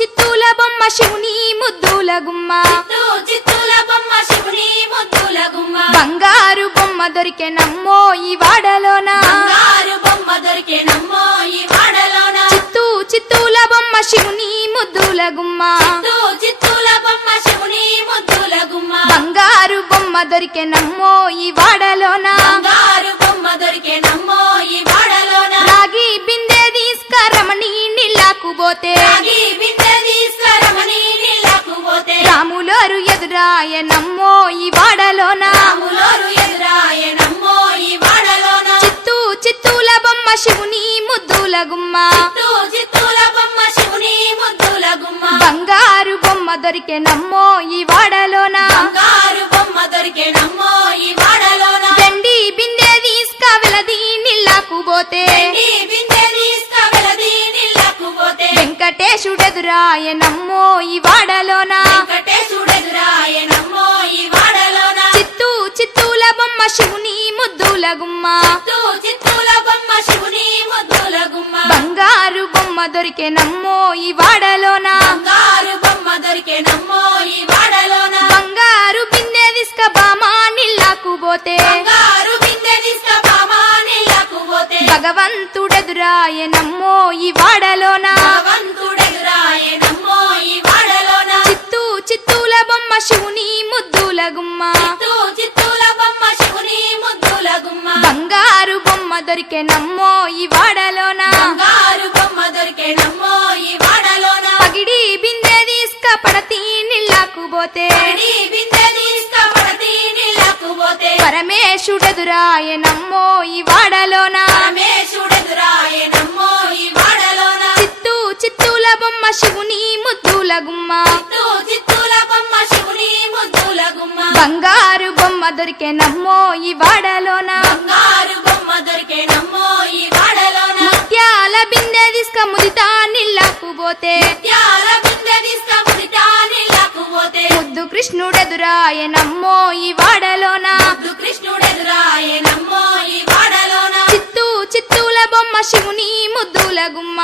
చిత్తూల బొమ్మ శివుని ముద్దుల గుమ్మ. చిత్తూ చిత్తూల బొమ్మ శివుని ముద్దుల గుమ్మ. బంగారు బొమ్మ దొరికే నమ్మో ఈ వాడలోన. బంగారు బొమ్మ దొరికే నమ్మో ఈ వాడలోన. చిత్తూ చిత్తూల బొమ్మ శివుని ముద్దుల గుమ్మ. చిత్తూ చిత్తూల బొమ్మ శివుని ముద్దుల గుమ్మ. బంగారు బొమ్మ దొరికే నమ్మో ఈ వాడలోన. బంగారు బొమ్మ దొరికే నమ్మో ఈ వాడలోన. రాగి బిందె తీసుకరమణి నీళ్ళకు పోతే. రాగి బిందె తీసుకురమని నీళ్ళకు పోతే రాములోరు ఎదురాయ నమ్మో ఈ వాడలోన. రాములోరు ఎదురాయ నమ్మో ఈ వాడలోన. చిత్తూ చిత్తూల బొమ్మ శివుని ముద్దుల గుమ్మ. చిత్తూ చిత్తూల బొమ్మ శివుని ముద్దుల గుమ్మ. బంగారు బొమ్మ దొరికే నమ్మో ఈ వాడలోన. బంగారు బొమ్మ దొరికే నమ్మో వెంకటేశుడెదురాయ నమ్మో ఈ వాడలోన? చిత్తూ చిత్తూల బొమ్మ శివుని ముద్దుల గుమ్మ. బంగారు బొమ్మ ఈ వాడలోన? బంగారు బొమ్మ దొరికే నమ్మో ఈ వాడలోన? బంగారు బిందె తీసుక బామా నీళ్ళకు పోతే. బంగారు బిందె తీసుకుపామా నీళ్ళకు పోతే. భగవంతుడెదురాయ నమ్మో ఈ వాడలోన? వాడలోన చిత్తూ చిత్తూల బొమ్మ శివుని ముద్దుల గుమ్మ. బంగారు బొమ్మ దొరికే నమ్మో ఈ వాడలోన బంగారు బొమ్మ దొరికే నమ్మో ఈ వాడలోన పగిడి బిందె తీసుక పడతి నీళ్ళకు పోతే. పరమేశుడెదురాయ నమ్మో ఈ వాడలోన గుమ్మ. బంగారు బొమ్మ దొరికే నమ్మో ఈ వాడలోన. బంగారు బొమ్మ దొరికే నమ్మో ఈ వాడలోన. ముత్యాల బిందె తీసుక ముదితా నీళ్ళకు పోతే. ముద్దు కృష్ణుడెదురాయ నమ్మో ఈ వాడలోన. ముద్దు కృష్ణుడెదురాయ నమ్మో ఈ వాడలోన. చిత్తూ చిత్తూల బొమ్మ శివుని ముద్దుల గుమ్మ.